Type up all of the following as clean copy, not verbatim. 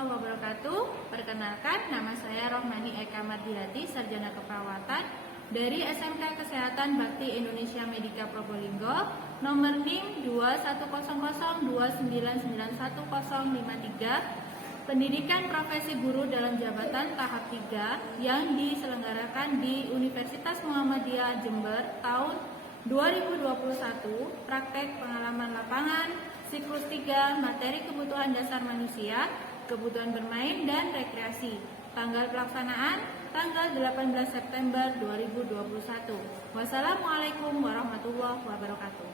warahmatullahi wabarakatuh. Perkenalkan, nama saya Rohmani Eka Mardiati, Sarjana Keperawatan dari SMK Kesehatan Bakti Indonesia Medika Probolinggo, nomor NIM 21002991053, pendidikan profesi guru dalam jabatan tahap 3 yang diselenggarakan di Universitas Muhammadiyah Jember tahun 2021, praktek pengalaman lapangan, siklus 3, materi kebutuhan dasar manusia, kebutuhan bermain dan rekreasi. Tanggal pelaksanaan, tanggal 18 September 2021. Wassalamualaikum warahmatullahi wabarakatuh.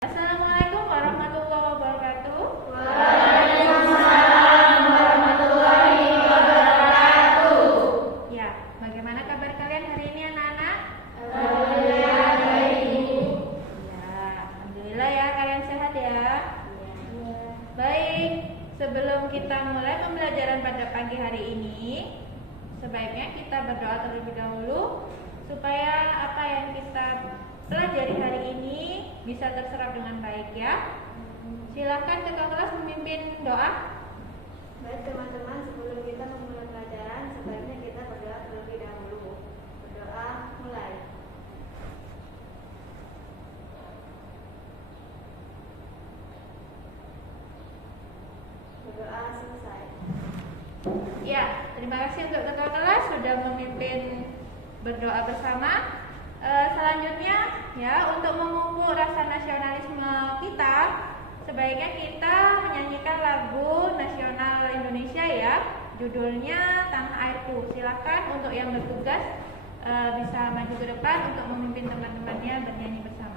Assalamualaikum warahmatullahi wabarakatuh. Waalaikumsalam warahmatullahi wabarakatuh. Ya, bagaimana kabar kalian hari ini anak-anak? Alhamdulillah baik. Ya, alhamdulillah ya, kalian sehat ya. Baik, sebelum kita mulai pembelajaran pada pagi hari ini, sebaiknya kita berdoa terlebih dahulu supaya apa yang kita pelajari hari ini bisa terserap dengan baik ya. Silakan kakak kelas memimpin doa. Baik teman-teman, sebelum kita memulai pelajaran, sebaiknya kita berdoa terlebih dahulu. Berdoa mulai. Berdoa selesai. Ya, terima kasih untuk kakak kelas sudah memimpin berdoa bersama. Selanjutnya ya, untuk memupuk rasa nasionalisme kita, sebaiknya kita menyanyikan lagu nasional Indonesia ya, judulnya Tanah Airku. Silakan untuk yang bertugas bisa maju ke depan untuk memimpin teman-temannya bernyanyi bersama.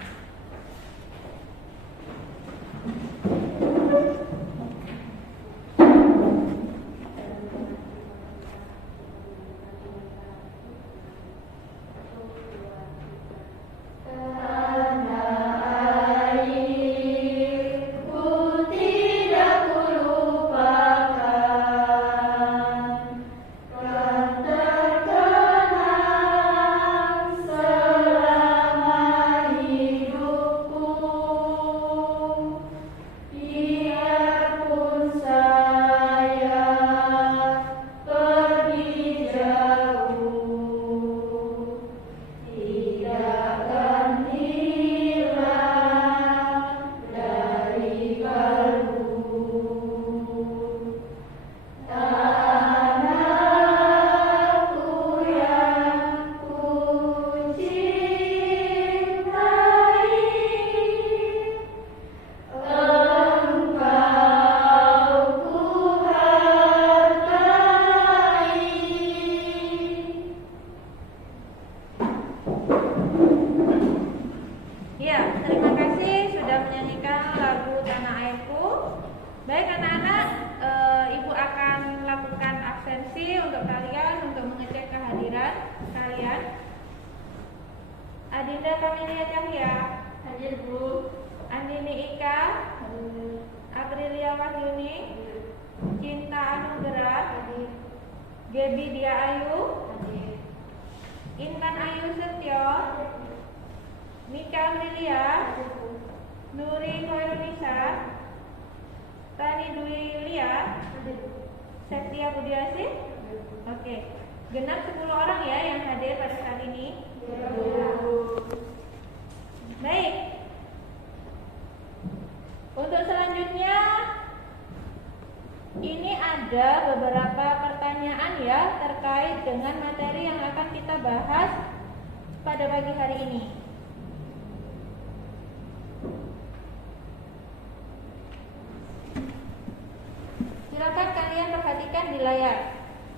Adinda Kamilia Cahya. Hadir Bu. Andini Ika. Aprilia Wahyuni. Cinta Anugerah. Gebi Dia Ayu. Intan Ayu Setio. Mika Aprilia. Nuri Hoirunisa. Tani Dwi Lia. Setia Budiasi. Oke, genap 10 orang ya yang hadir pada saat ini. Baik. Untuk selanjutnya, ini ada beberapa pertanyaan ya terkait dengan materi yang akan kita bahas pada pagi hari ini. Silakan kalian perhatikan di layar.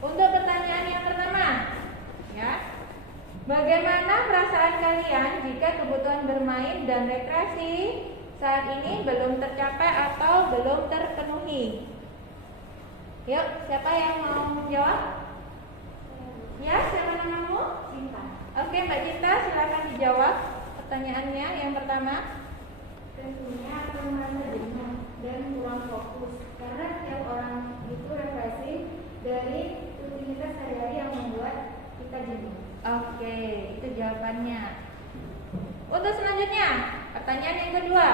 Untuk pertanyaan yang pertama, ya. Bagaimana perasaan kalian jika kebutuhan bermain dan rekreasi saat ini belum tercapai atau belum terpenuhi? Yuk, siapa yang mau menjawab? Ya, siapa namamu? Cinta. Oke, Mbak Cinta, silakan dijawab pertanyaannya yang pertama. Tentunya akan merasa jenuh dan kurang fokus karena setiap orang itu refleksi dari rutinitas sehari-hari yang membuat kita jenuh. Oke, itu jawabannya. Untuk selanjutnya, pertanyaan yang kedua.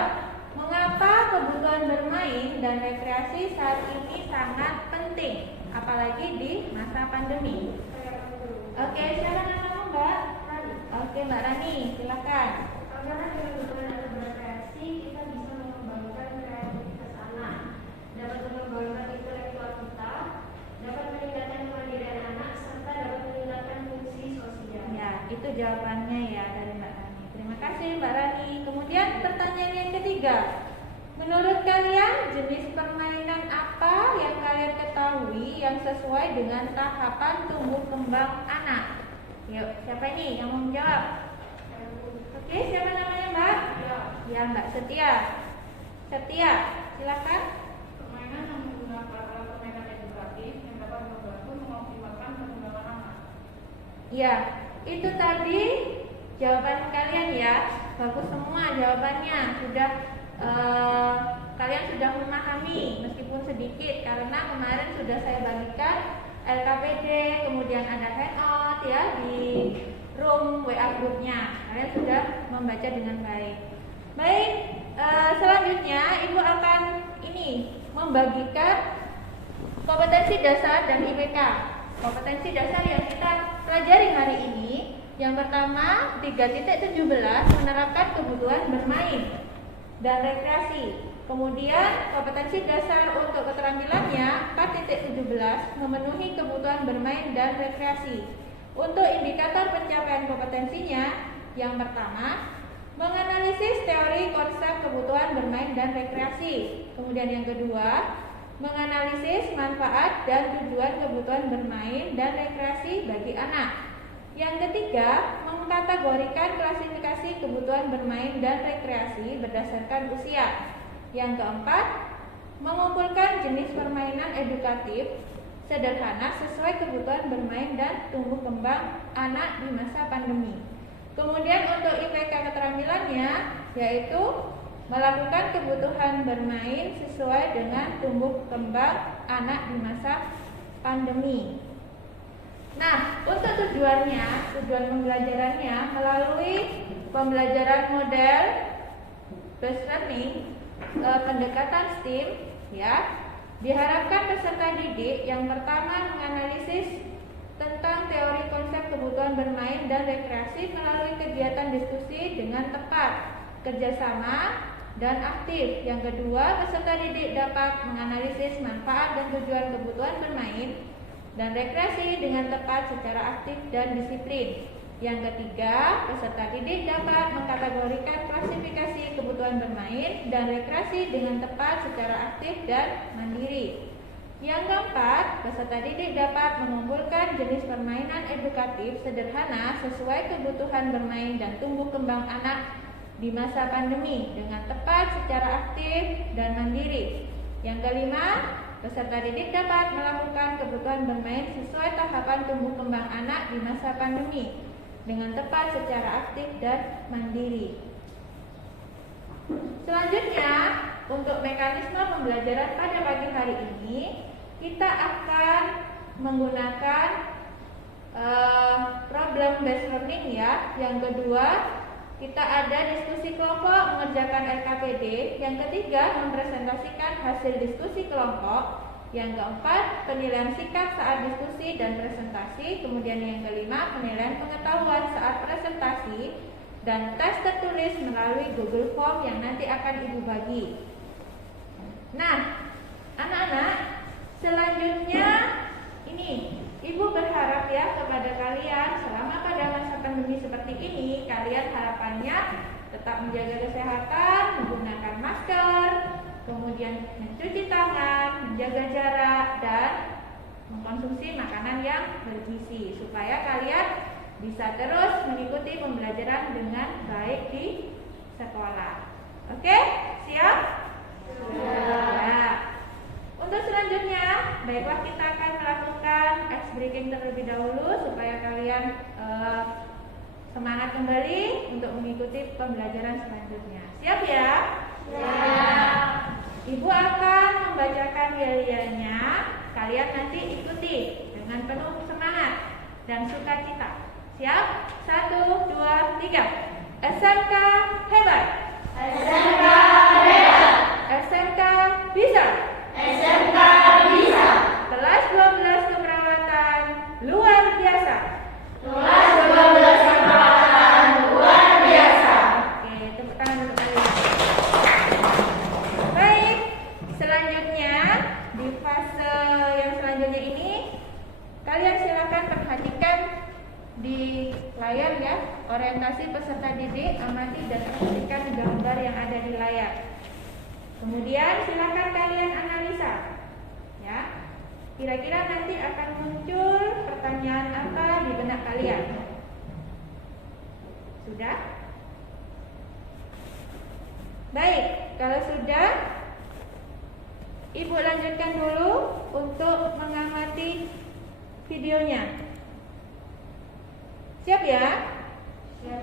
Mengapa kebutuhan bermain dan rekreasi saat ini sangat penting, apalagi di masa pandemi? Oke, siapa namamu, Mbak? Rani. Oke, Mbak Rani, silakan. Karena dengan kebutuhan berkreasi kita bisa mengembangkan kreativitas anak, dapat mengembangkan intelektual kita, dapat meningkatkan kemandirian anak, serta dapat meningkatkan fungsi sosial. Ya, itu jawabannya ya dari Mbak Rani. Terima kasih Mbak Rani. Kemudian pertanyaan yang ketiga. Menurut kalian jenis permainan apa yang kalian ketahui yang sesuai dengan tahapan tumbuh kembang anak? Yuk, siapa ini yang mau menjawab? Oke, siapa namanya Mbak? Ya, Mbak Setia. Setia, silakan. Permainan yang menggunakan alat permainan edukatif yang dapat membantu mengoptimalkan perkembangan anak. Ya, itu tadi jawaban kalian ya. Bagus semua jawabannya. Kalian sudah memahami meskipun sedikit karena kemarin sudah saya bagikan LKPD, kemudian ada handout ya di room WA grupnya. Kalian sudah membaca dengan baik. Baik, selanjutnya Ibu akan membagikan kompetensi dasar dan IPK. Kompetensi dasar yang kita pelajari hari ini, yang pertama 3.17 menerapkan kebutuhan bermain dan rekreasi. Kemudian kompetensi dasar untuk keterampilannya 4.17 memenuhi kebutuhan bermain dan rekreasi. Untuk indikator pencapaian kompetensinya, yang pertama menganalisis teori konsep kebutuhan bermain dan rekreasi. Kemudian yang kedua, menganalisis manfaat dan tujuan kebutuhan bermain dan rekreasi bagi anak. Yang ketiga, mengkategorikan klasifikasi kebutuhan bermain dan rekreasi berdasarkan usia. Yang keempat, mengumpulkan jenis permainan edukatif sederhana sesuai kebutuhan bermain dan tumbuh kembang anak di masa pandemi. Kemudian untuk IPK keterampilannya yaitu melakukan kebutuhan bermain sesuai dengan tumbuh kembang anak di masa pandemi. Nah, untuk tujuan pembelajarannya melalui pembelajaran model based learning, pendekatan STEAM, ya, diharapkan peserta didik yang pertama menganalisis tentang teori konsep kebutuhan bermain dan rekreasi melalui kegiatan diskusi dengan tepat, kerjasama, dan aktif. Yang kedua, peserta didik dapat menganalisis manfaat dan tujuan kebutuhan bermain dan rekreasi dengan tepat secara aktif dan disiplin. Yang ketiga, peserta didik dapat mengkategorikan klasifikasi kebutuhan bermain dan rekreasi dengan tepat secara aktif dan mandiri. Yang keempat, peserta didik dapat mengumpulkan jenis permainan edukatif sederhana sesuai kebutuhan bermain dan tumbuh kembang anak di masa pandemi dengan tepat secara aktif dan mandiri. Yang kelima, peserta didik dapat melakukan kebutuhan bermain sesuai tahapan tumbuh kembang anak di masa pandemi dengan tepat secara aktif dan mandiri. Selanjutnya, untuk mekanisme pembelajaran pada pagi hari ini, kita akan menggunakan problem based learning ya. Yang kedua, kita ada diskusi kelompok mengerjakan LKPD. Yang ketiga, mempresentasikan hasil diskusi kelompok. Yang keempat, penilaian sikap saat diskusi dan presentasi. Kemudian yang kelima, penilaian pengetahuan saat presentasi dan tes tertulis melalui Google Form yang nanti akan Ibu bagi. Nah, anak-anak, selanjutnya ini Ibu berharap ya kepada kalian selama pada masa pandemi seperti ini, kalian harapannya tetap menjaga kesehatan, menggunakan masker, kemudian mencuci tangan, menjaga jarak, dan mengkonsumsi makanan yang bergizi supaya kalian bisa terus mengikuti pembelajaran dengan baik di sekolah. Oke, siap? Ya. Untuk selanjutnya, baiklah kita akan melakukan ice breaking terlebih dahulu supaya kalian semangat kembali untuk mengikuti pembelajaran selanjutnya. Siap ya? Siap. Ibu akan membacakan yel-yelnya. Kalian nanti ikuti dengan penuh semangat dan sukacita. Siap? 1, 2, 3. SMK hebat. SMK hebat. SMK bisa. SMK bisa. Kelas 12 keperawatan luar biasa. Kelas 12 keperawatan luar biasa. Oke, tepuk tangan untuk kalian. Baik, selanjutnya di fase yang selanjutnya ini kalian silakan perhatikan di layar ya, orientasi peserta didik, amati dan perhatikan gambar yang ada di layar. Kemudian silakan kalian analisa ya. Kira-kira nanti akan muncul pertanyaan apa di benak kalian? Sudah? Baik, kalau sudah, Ibu lanjutkan dulu untuk mengamati videonya. Siap ya? Siap.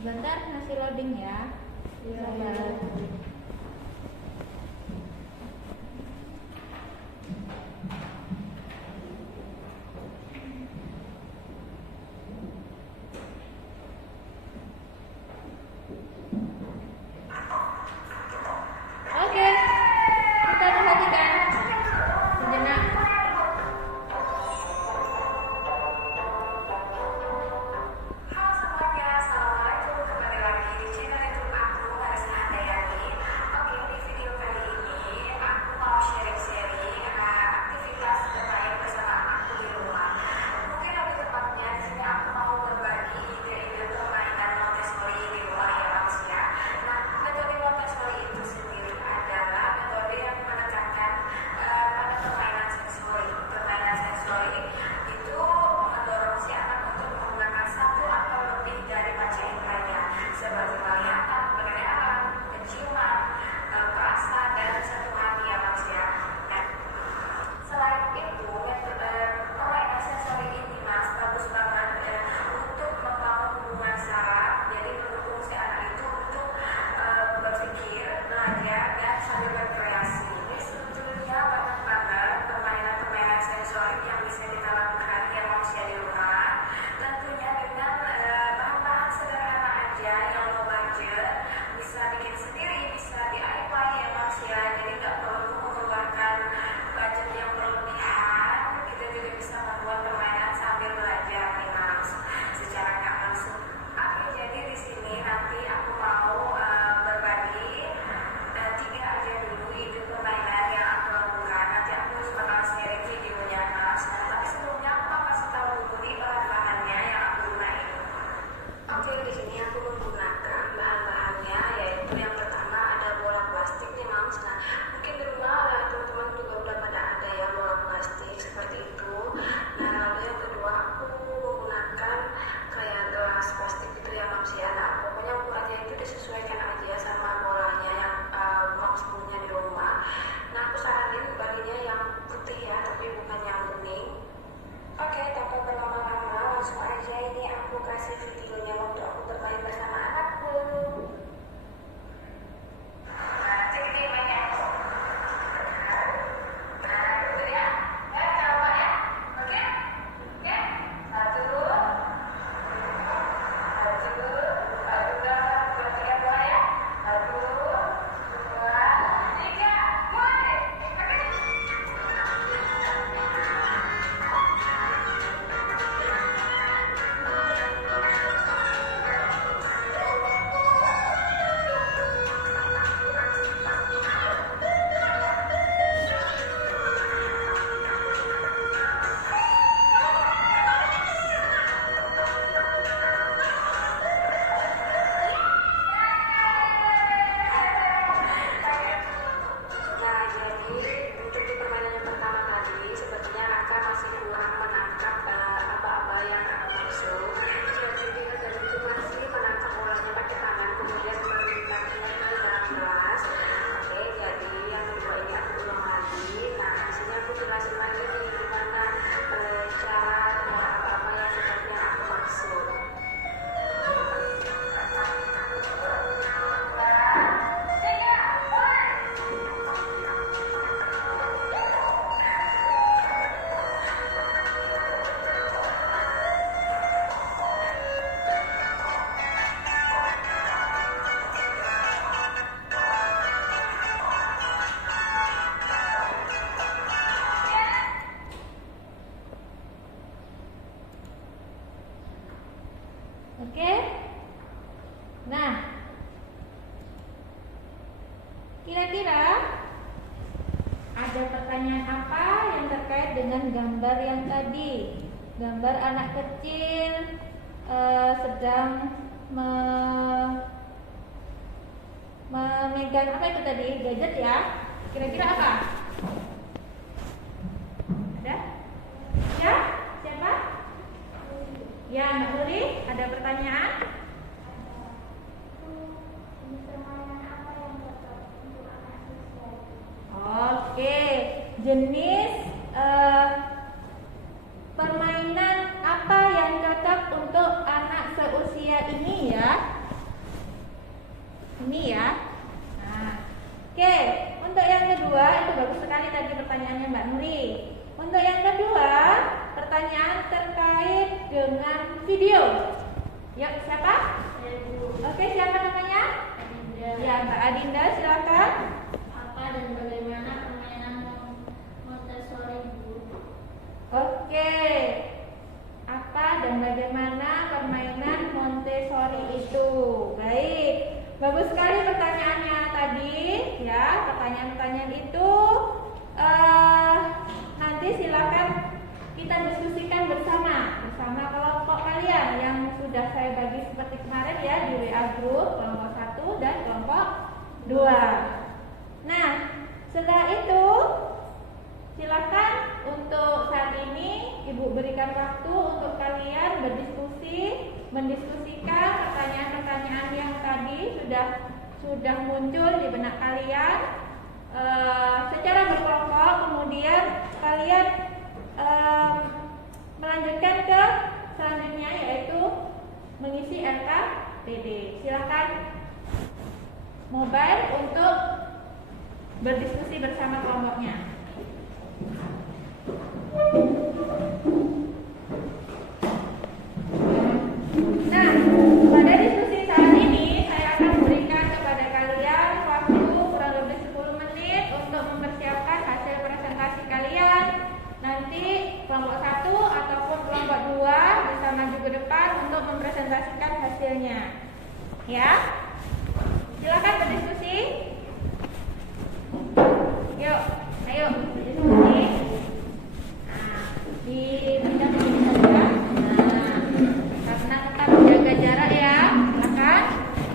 Sebentar masih loading ya. Sabar. Oke, kita perhatikan sejenak. Halo semuanya, assalamualaikum. Kembali lagi di channel YouTube aku, Haris Handayani. Oke? Nah, kira-kira ada pertanyaan apa yang terkait dengan gambar yang tadi? Gambar anak kecil sedang memegang apa itu tadi? Gadget ya? Kira-kira apa? Ada? Ya? Siapa? Ya, Mbak Nuri, ada pertanyaan? Oke, jenis permainan apa yang cocok untuk anak seusia ini ya? Ini ya. Nah, oke, untuk yang kedua itu bagus sekali tadi pertanyaannya Mbak Nuri. Untuk yang kedua, pertanyaan terkait dengan video. Yuk, siapa? Oke, siapa namanya? Ya, Mbak Adinda, silakan. Apa dan bagaimana permainan Montessori, Bu? Oke. Apa dan bagaimana permainan Montessori itu? Baik. Bagus sekali pertanyaannya tadi, ya. Pertanyaan-pertanyaan itu nanti silakan kita diskusikan bersama kelompok kalian yang sudah saya bagi seperti kemarin ya di WA Group kelompok 1 dan kelompok 2. Nah, setelah itu silakan untuk saat ini Ibu berikan waktu untuk kalian mendiskusikan pertanyaan-pertanyaan yang tadi sudah muncul di benak kalian secara berkelompok. Kemudian kalian melanjutkan ke selanjutnya yaitu mengisi RKTD. Silakan mobile untuk berdiskusi bersama kelompoknya. Nah, pada diskusi saat ini saya akan berikan kepada kalian waktu kurang lebih 10 menit untuk mempersiapkan hasil presentasi kalian. Nanti kelompok 1 ataupun kelompok 2 bisa maju ke depan untuk mempresentasikan hasilnya. Ya. Silakan berdiskusi. Yuk, ayo berdiskusi. Nah, dipindah ke sini saja. Nah, karena tetap menjaga jarak ya. Silakan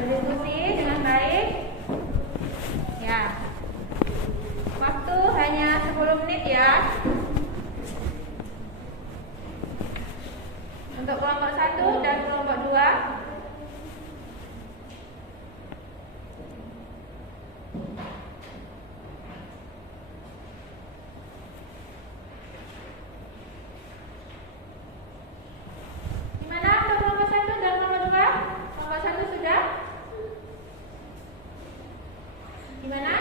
berdiskusi dengan baik. Ya. Waktu hanya 10 menit ya. Untuk kelompok 1 dan kelompok 2. Gimana untuk kelompok 1 dan kelompok 2? Kelompok 1 sudah? Gimana?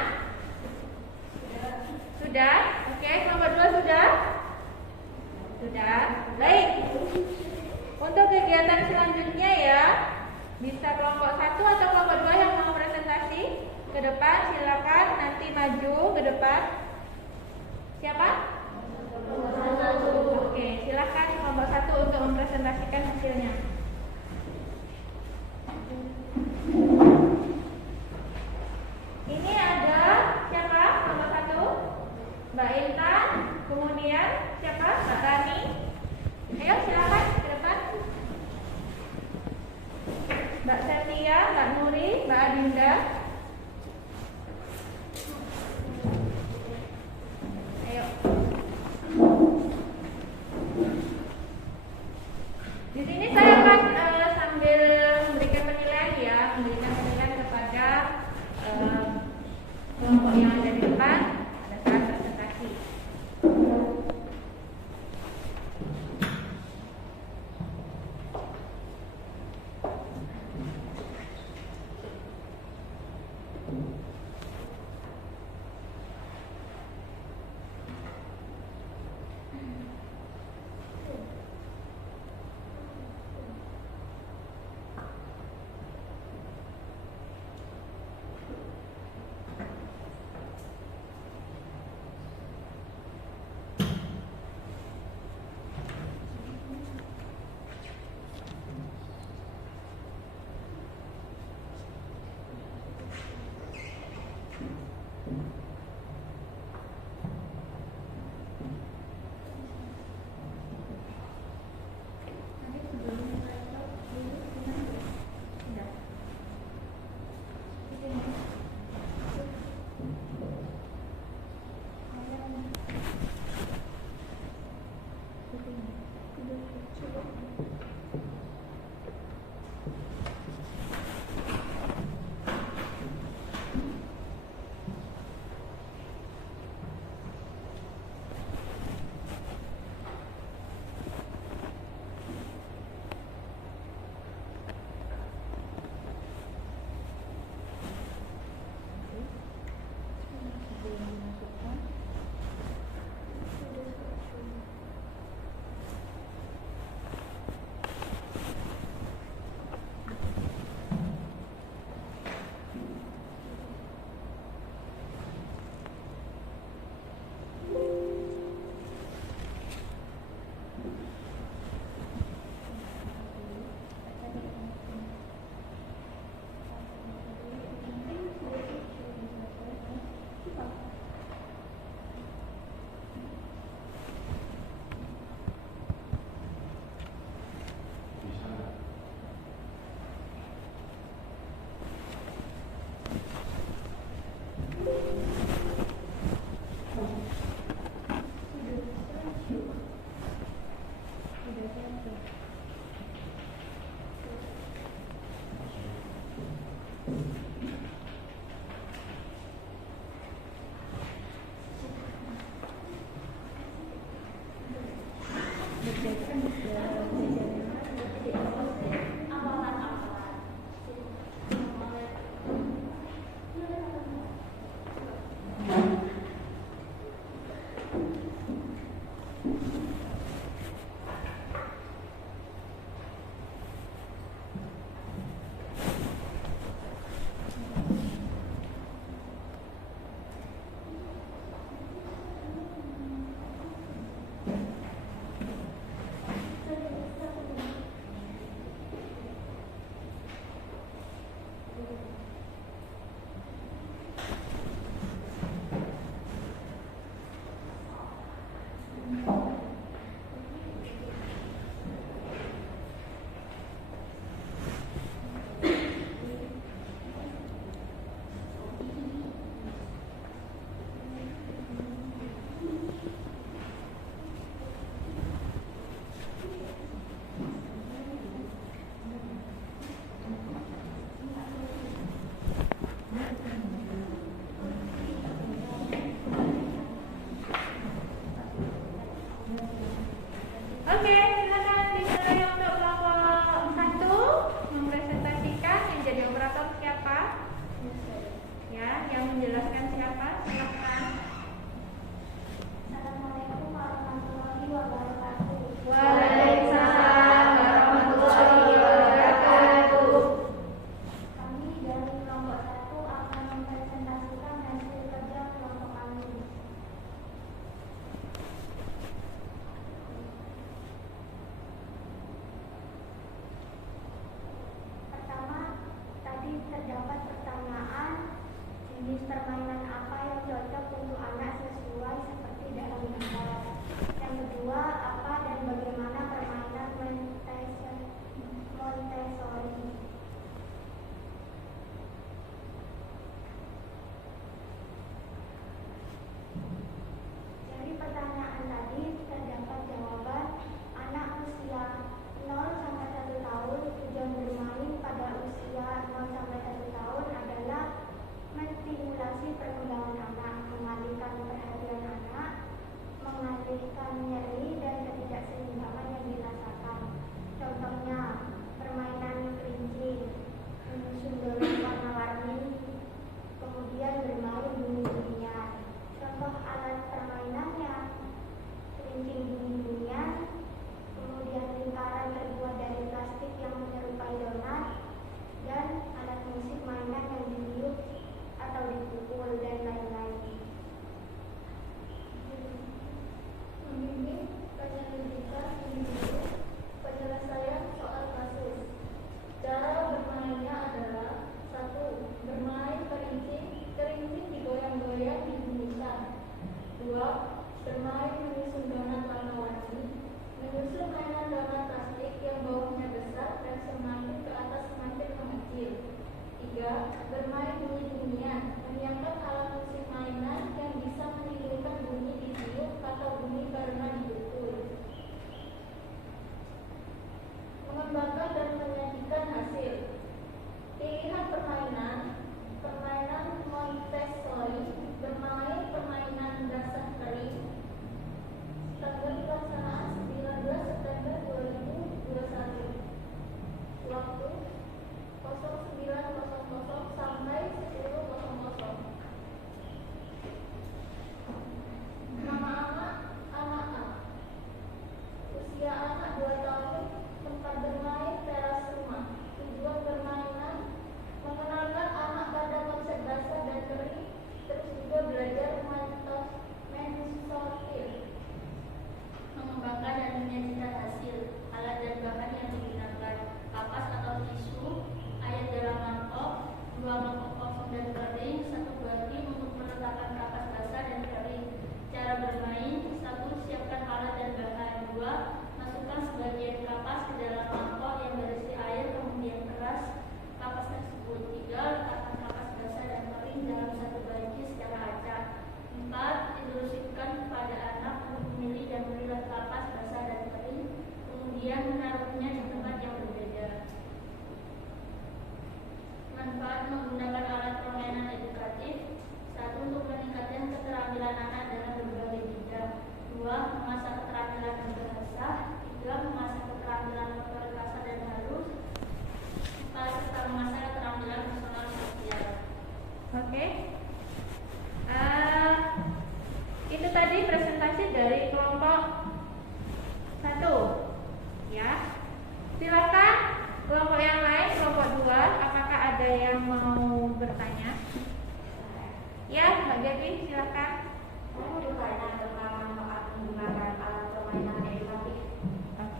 Sudah? Oke, kelompok 2 sudah? Sudah. Baik. Untuk kegiatan selanjutnya ya, bisa kelompok 1 atau kelompok 2 yang mau presentasi ke depan, silakan nanti maju ke depan. Siapa? Oke, silakan kelompok 1 untuk mempresentasikan hasilnya. Ini ada siapa? Kelompok 1? Mbak Intan, kemudian siapa? Mbak Tani. Ayo silakan ke depan. Mbak Setia, Mbak Nuri, Mbak Adinda. Ayo. Di sini saya akan sambil memberikan penilaian ya, memberikan penilaian kepada kelompok yang ada di depan pada saat presentasi. Oke, silakan dimulai untuk kelompok 1 mempresentasikan yang jadi operator siapa? Ya, yang menjelaskan siapa? Silakan. Assalamualaikum warahmatullahi wabarakatuh. Waalaikumsalam warahmatullahi wabarakatuh. Kami dari kelompok 1 akan mempresentasikan hasil kerja kelompok kami. Pertama, tadi terdapat pertanyaan jenis permainan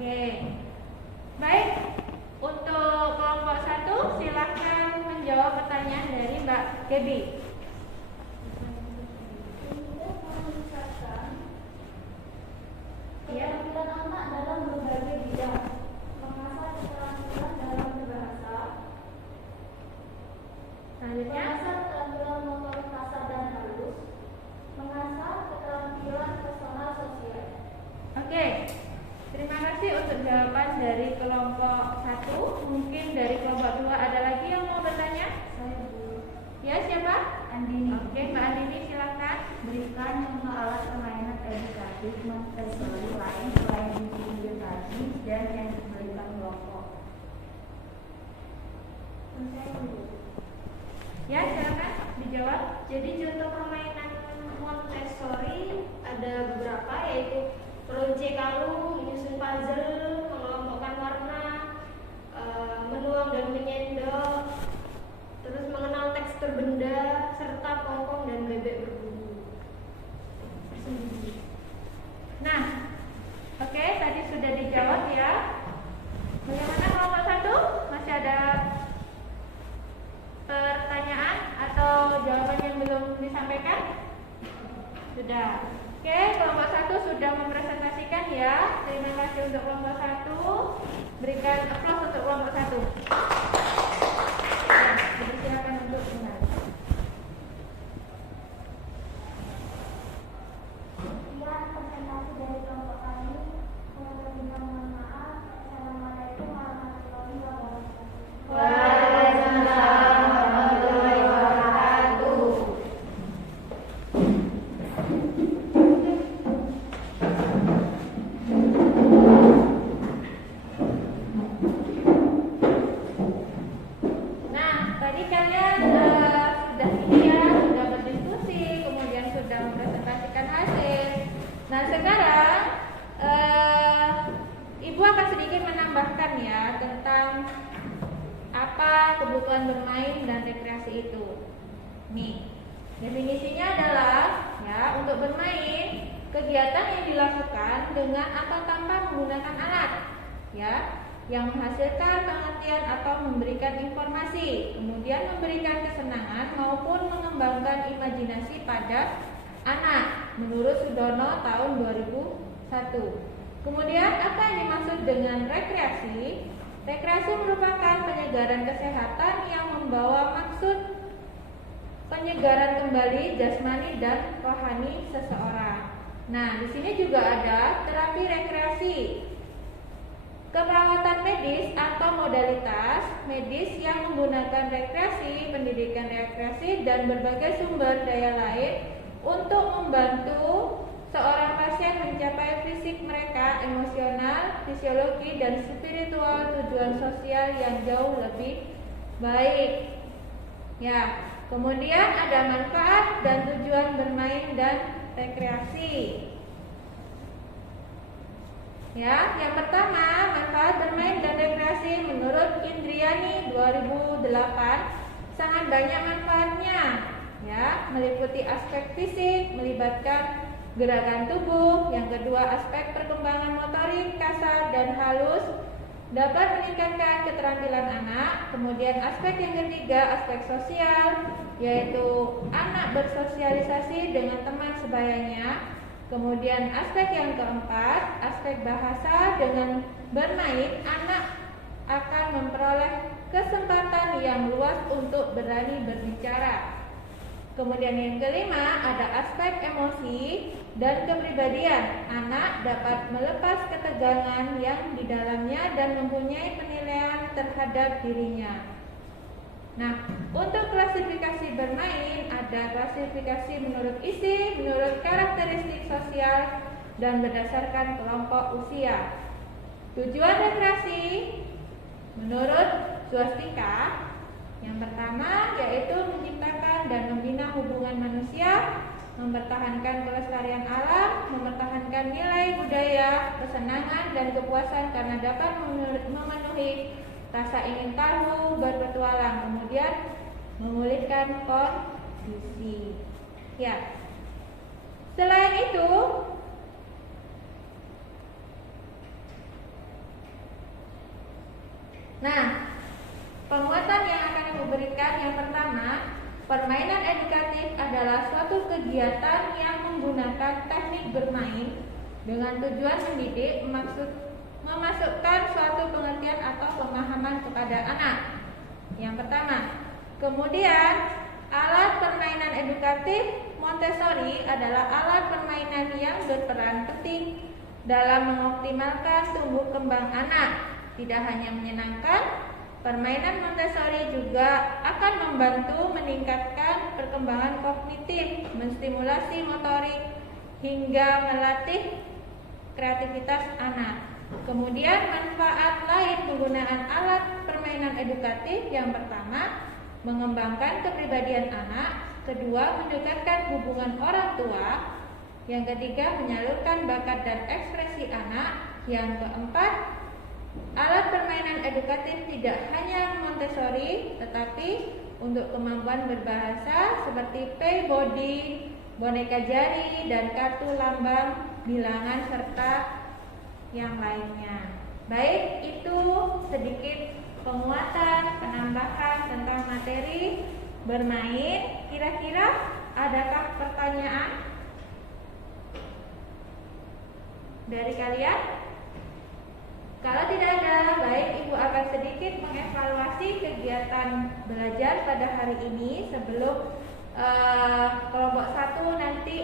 Oke. Baik. Untuk kelompok 1 silakan menjawab pertanyaan dari Mbak Gaby. Keterampilan anak dalam berbagai bidang, mengasah keterampilan dalam berbahasa, Selanjutnya. mengasah keterampilan motorik kasar dan halus, mengasah keterampilan personal sosial. Oke. Terima kasih untuk jawaban dari kelompok 1. Mungkin dari kelompok 2 ada lagi yang mau bertanya? Saya Bu Ya, siapa? Andini. Oke, Mbak Andini silakan. Berikan contoh alat permainan edukatif Montessori lain selain buku tadi dan yang diberikan kelompok. Ya, silakan dijawab. Jadi contoh permainan Montessori ada beberapa, yaitu meronce kalung, menyusun puzzle, mengelompokkan warna, menuang dan menyendok, terus mengenal tekstur benda, serta pongpong dan bebek berbulu. Nah, oke, tadi sudah dijawab ya. Bagaimana kelompok 1? Masih ada pertanyaan atau jawaban yang belum disampaikan? Sudah. Oke, kelompok 1 sudah mempresentasikan ya. Terima kasih untuk kelompok 1. Berikan aplaus untuk kelompok 1. Ya, silakan untuk kembali. Sekian presentasi dari kelompok kami. Mohon maaf. Assalamualaikum warahmatullahi wabarakatuh. Waalaikumsalam warahmatullahi wabarakatuh. Nah, tadi kalian sudah ini ya, sudah berdiskusi, kemudian sudah mempresentasikan hasil. Nah, sekarang Ibu akan sedikit menambahkan ya tentang apa kebutuhan bermain dan rekreasi itu. Nih, definisinya adalah ya, untuk bermain kegiatan yang dilakukan dengan atau tanpa menggunakan alat, ya, yang menghasilkan pengertian atau memberikan informasi, kemudian memberikan kesenangan maupun mengembangkan imajinasi pada anak, menurut Sudono tahun 2001. Kemudian apa yang dimaksud dengan rekreasi? Rekreasi merupakan penyegaran kesehatan yang membawa maksud penyegaran kembali jasmani dan rohani seseorang. Nah, di sini juga ada terapi rekreasi. Keperawatan medis atau modalitas medis yang menggunakan rekreasi, pendidikan rekreasi, dan berbagai sumber daya lain untuk membantu seorang pasien mencapai fisik mereka, emosional, fisiologi, dan spiritual tujuan sosial yang jauh lebih baik. Ya, kemudian ada manfaat dan tujuan bermain dan rekreasi. Ya, yang pertama, manfaat bermain dan rekreasi menurut Indriani 2008 sangat banyak manfaatnya. Ya, meliputi aspek fisik, melibatkan gerakan tubuh. Yang kedua, aspek perkembangan motorik kasar dan halus, dapat meningkatkan keterampilan anak. Kemudian aspek yang ketiga, aspek sosial, yaitu anak bersosialisasi dengan teman sebayanya. Kemudian aspek yang keempat, aspek bahasa, dengan bermain anak akan memperoleh kesempatan yang luas untuk berani berbicara. Kemudian yang kelima, ada aspek emosi dan kepribadian. Anak dapat melepas ketegangan yang di dalamnya dan mempunyai penilaian terhadap dirinya. Nah, untuk klasifikasi bermain, ada klasifikasi menurut isi, menurut karakteristik sosial, dan berdasarkan kelompok usia. Tujuan rekreasi menurut Swastika, yang pertama yaitu menciptakan dan membina hubungan manusia, mempertahankan kelestarian alam, mempertahankan nilai budaya, kesenangan dan kepuasan karena dapat memenuhi rasa ingin tahu, berpetualang, kemudian memulihkan kondisi. Ya. Selain itu, Nah, penguatan yang akan Ibu berikan yang pertama, permainan edukatif adalah suatu kegiatan yang menggunakan teknik bermain dengan tujuan mendidik, memasukkan suatu pengertian atau pemahaman kepada anak. Yang pertama. Kemudian, alat permainan edukatif Montessori adalah alat permainan yang berperan penting dalam mengoptimalkan tumbuh kembang anak. Tidak hanya menyenangkan, permainan Montessori juga akan membantu meningkatkan perkembangan kognitif, menstimulasi motorik, hingga melatih kreativitas anak. Kemudian manfaat lain penggunaan alat permainan edukatif yang pertama, mengembangkan kepribadian anak. Kedua, mendekatkan hubungan orang tua. Yang ketiga, menyalurkan bakat dan ekspresi anak. Yang keempat, alat permainan edukatif tidak hanya Montessori, tetapi untuk kemampuan berbahasa seperti Peabody, boneka jari, dan kartu lambang bilangan serta yang lainnya. Baik, itu sedikit penguatan, penambahan tentang materi bermain. Kira-kira adakah pertanyaan dari kalian? Kalau tidak ada, baik, Ibu akan sedikit mengevaluasi kegiatan belajar pada hari ini sebelum kelompok 1 nanti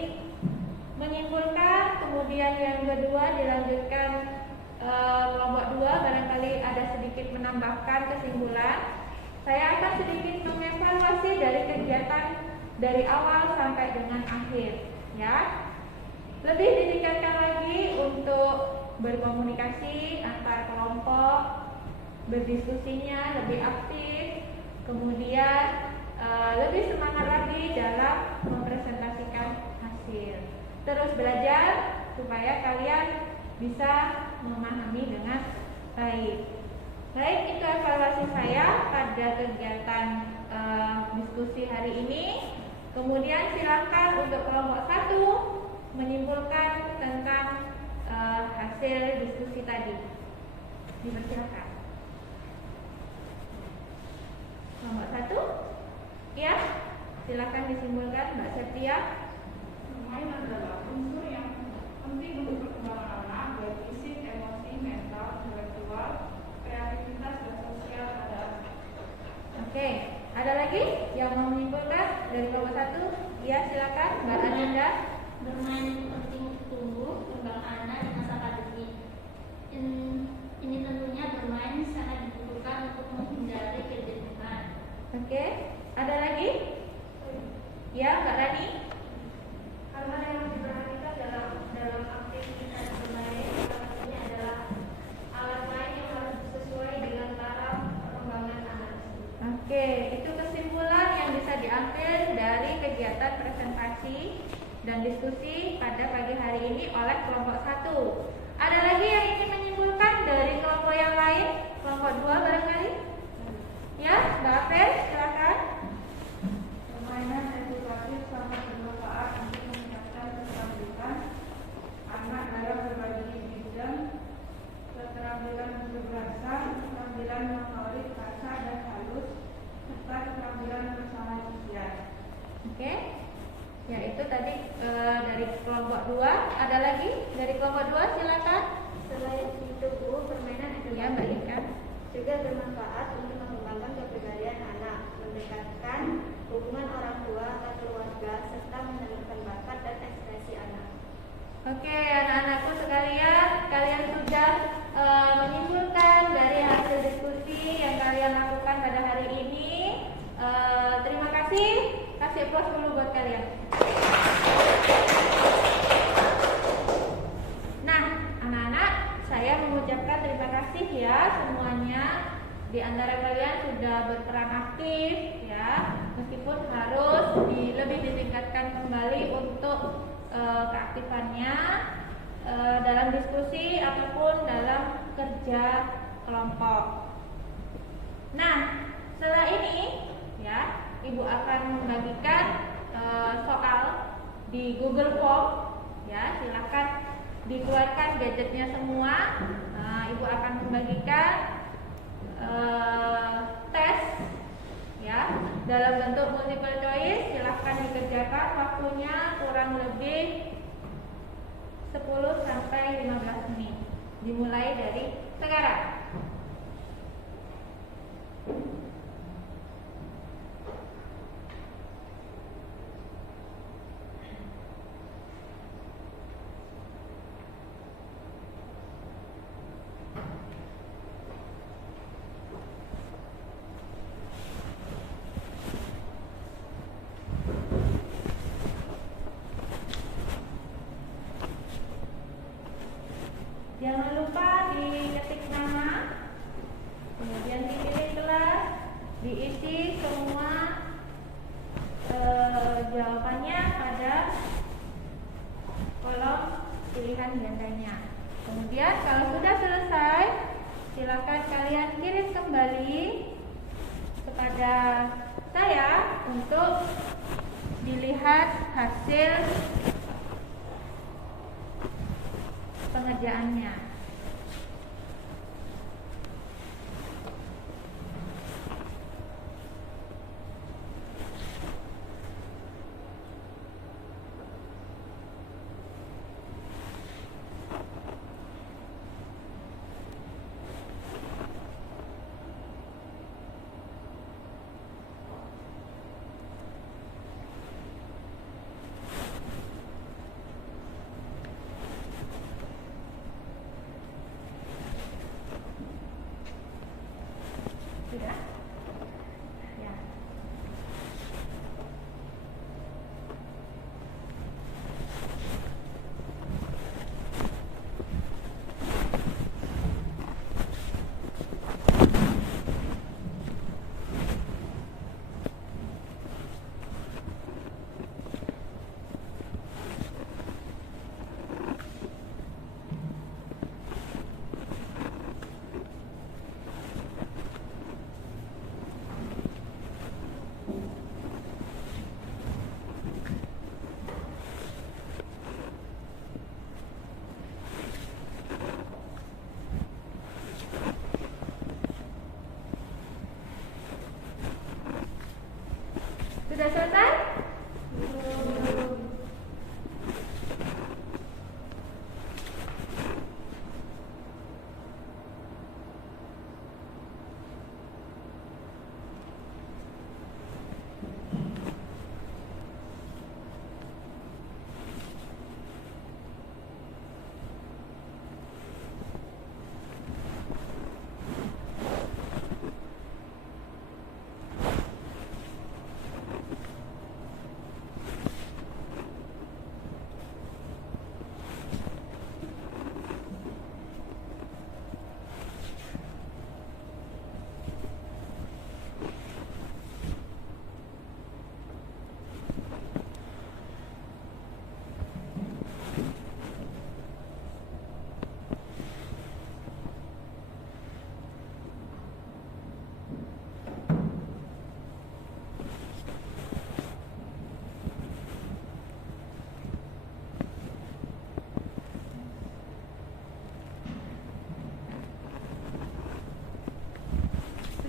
menyimpulkan, kemudian yang kedua dilanjutkan kelompok 2 barangkali ada sedikit menambahkan kesimpulan. Saya akan sedikit mengevaluasi dari kegiatan dari awal sampai dengan akhir, ya. Lebih ditingkatkan lagi untuk berkomunikasi antar kelompok, berdiskusinya lebih aktif, kemudian lebih semangat lagi dalam mempresentasikan hasil. Terus belajar supaya kalian bisa memahami dengan baik. Baik, itu evaluasi saya pada kegiatan diskusi hari ini. Kemudian silakan untuk kelompok 1 menyimpulkan tentang hasil diskusi tadi. Dipersilakan. Kelompok 1, ya, silakan disimpulkan, Mbak Septia. Bermain adalah unsur yang penting untuk perkembangan anak, baik fisik, emosi, mental, intelektual, kreativitas, dan sosial pada anak. Oke, ada lagi yang mau menyimpulkan dari kelompok 1? Ya, silakan, Mbak Ananda. Bermain penting untuk tumbuh kembang anak di masa pandemi. Ini tentunya bermain sangat dibutuhkan untuk menghindari kejenuhan. Oke, ada lagi? Ya, Mbak Rani. Hal-hal yang diperhatikan dalam aktivitas bermain salah satunya adalah alat main yang harus sesuai dengan taraf perkembangan anak. Oke, itu kesimpulan yang bisa diambil dari kegiatan presentasi dan diskusi pada pagi hari ini oleh kelompok 1. Ada lagi yang ingin menyimpulkan dari kelompok yang lain? Kelompok 2 barangkali? Ya, Mbak Apel, silakan. Permainan edukatif sangat bermanfaat untuk meningkatkan keterampilan anak dalam berbagai bidang, keterampilan berbahasa, keterampilan motorik, kasar dan halus, serta keterampilan bersama sosial. Oke. Ya, itu tadi dari kelompok 2. Ada lagi dari kelompok 2? Silakan. Selain itu, permainan Ya, Mbak edukatif Ika. juga bermanfaat untuk mengembangkan kepribadian anak, mendekatkan hubungan orang tua atau keluarga, serta menyalurkan bakat dan ekspresi anak. Oke, anak-anakku sekalian, kalian sudah menyimpulkan dari hasil diskusi yang kalian lakukan pada hari ini. Terima kasih. Kasih applause dulu buat kalian. Nah, anak-anak, saya mengucapkan terima kasih ya semuanya. Di antara kalian sudah berperan aktif ya, meskipun harus lebih ditingkatkan kembali untuk keaktifannya dalam diskusi ataupun dalam kerja kelompok. Nah, setelah ini ya, Ibu akan membagikan soal di Google Form ya, silakan dikeluarkan gadgetnya semua. Ibu akan membagikan tes ya dalam bentuk multiple choice. Silahkan dikerjakan, waktunya kurang lebih 10 sampai 15 menit. Dimulai dari sekarang. Jangan lupa diketik nama, kemudian dipilih kelas, diisi semua jawabannya pada kolom pilihan gandanya. Kemudian kalau sudah selesai, silakan kalian kirim kembali kepada saya untuk dilihat hasil pengerjaannya. Sudah? Ya. Sudah selesai?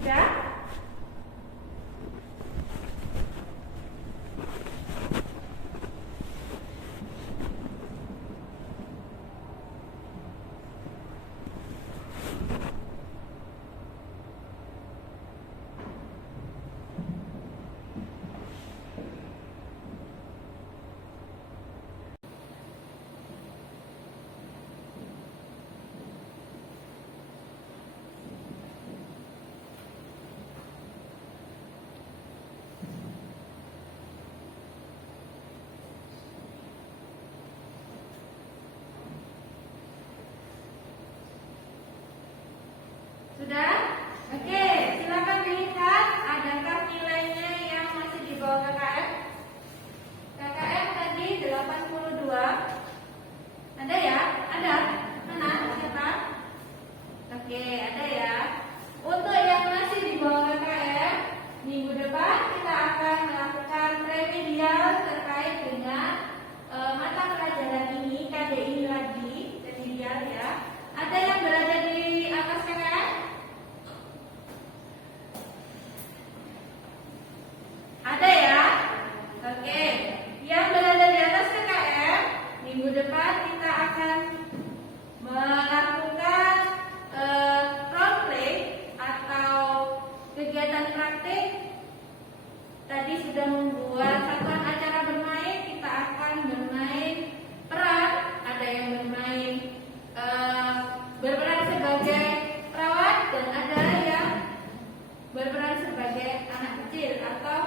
Sudah? Sudah? Oke, silakan dilihat adakah nilainya yang masih di bawah KKM? KKM tadi 82. Ada ya? Ada? Mana? Siapa? Oke, ada ya. Untuk yang masih di bawah KKM, minggu depan kita akan melakukan remedial terkait dengan mata pelajaran ini, KD ini lagi, remedial ya. Ada yang berada di atas KKM? berperan sebagai anak kecil atau